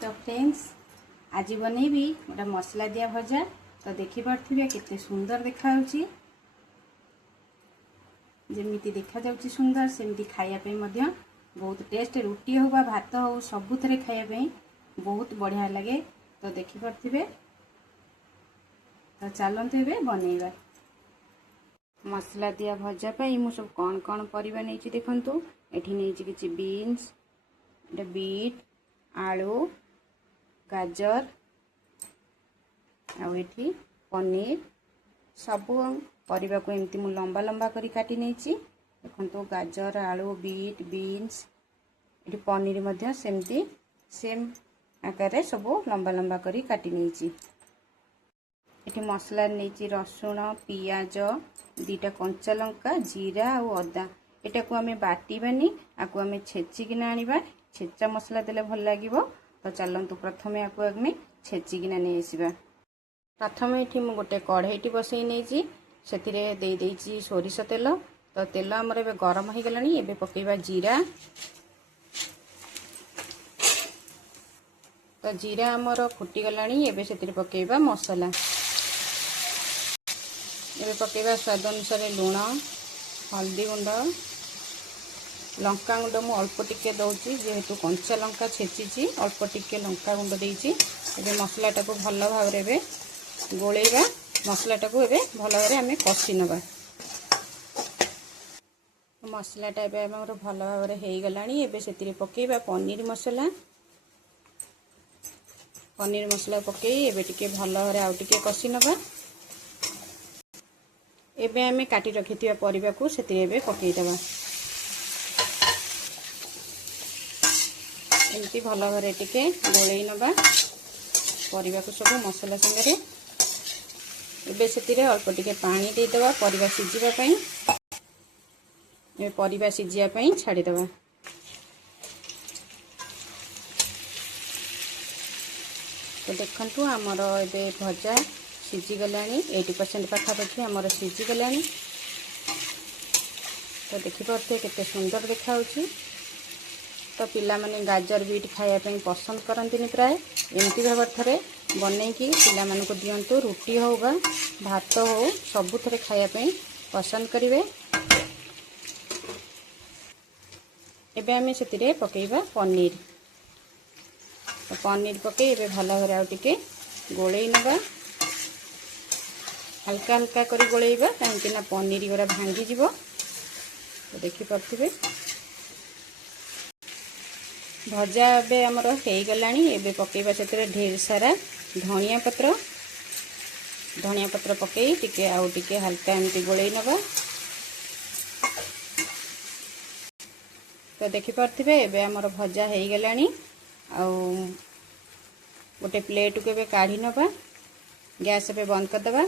तो फ्रेंड्स आज बनैबी गोटे मसला दिया भजा। तो देखिपे केते सुंदर देखाउची, जेमिति देखा जाउची सुंदर सेमिति खाया पे मध्य बहुत टेस्ट। रुटी हो बा भात हो सबुथरे खाया पे बहुत बढ़िया लगे। तो देखिपे तो चलते ए बनैबा। मसला दिया भजा पाई मु सब कौन कौन परिबा नैची देखंतु। एठी नैची किछि बीन्स, बीट, आलू, गाजर आठी पनीर सबू परिबा को एमती मु लंबा लंबा करी काटी नैची। देखंतु गाजर, आलू, बीट, बीन्स एठी पनीर मध्य सेमती सेम आकार रे सबू लंबा लंबा करी काटी नैची। एठी मसला नैची रसुण, पियाज, दीटा कंचा लंका, जीरा और अदा। एटा को आमे बाटीबानी, आकु आमे छेचिकिना आनिबा। छेचा मसला देले भल लागिबो। तो चलंतु प्रथमे आकु आमे छेचिकिना नै आसीबा। प्रथमे एठी मु गोटे कढ़ाईटी बसई नैची, सेतिरे देई देइची सोरिष तेल। तो तेल हमर एबे गरम हो गलानी। एबे पकेइबा जीरा। तो जीरा हमर फुटी गलानी। एबे सेतिरे पकेइबा मसला। एबे पकेइबा स्वाद अनुसार लूण, हल्दी गुंड, लंका गुंड। मु अल्प टिके दउची जेहेतु कंचा लंका छेचिची, अल्प टिके लंका गुंड देइची। एबे मसलाटा को भल भाव रे एबे गोलेइबा। मसलाटा को एबे भल भाव रे हमें कसी नबा। मसलाटा एबे हमर भल भाव रे हेई गलानी। एबे सेतिरे पकेइबा पनीर मसला। पनीर मसला पकेई एबे टिके भल भाव रे आउ टिके कसी नबा। एबे हमें काटी रखिथिबा परिबा को सेतिरे एबे पकेई देबा। एमती भल भाव रे टिके गोलेई नबा परिबा को सब मसला संगे। एबे सेतिरे अल्प टिके पानी दे देबा परिबा सिजिबा पई। ए परिबा सिजिया पई छाडी देबा। तो देखंतु हमर एबे भजा सिजी गलानी। 80% पाखापाखि हमर सिजी गलानी। तो देखि परते केते सुंदर देखाउची। तो पिला माने गाजर बीट खाया पे पसंद करंतिनी प्राय। एमती भाव थरे बनै की पिला माने को दियंतु। रुटी हो बा भात हो सबु थरे खाया पे पसंद करिवे। एबे हमें सेतिरे पकेइबा पनीर। तो पनीर पके एबे भल भाव आउ टिके गोलेई नबा। हल्का हल्का करी गोलेइबा काहेकि ना पनीर गुरा भांगी जिवो। तो देखि परथिबे भजा एबे हमर हेई गलानी। एबे पकेइबा सेतिरे ढेर सारा धनिया पत्र। धनिया पत्र पकेई टिके आउ टिके हल्का एमती गोलेई नबा। तो देखि परथिबे एबे हमर भजा हेई गलानी। आउ गोटे प्लेट को एबे काढी नबा। गैस पे बंद कर देबा।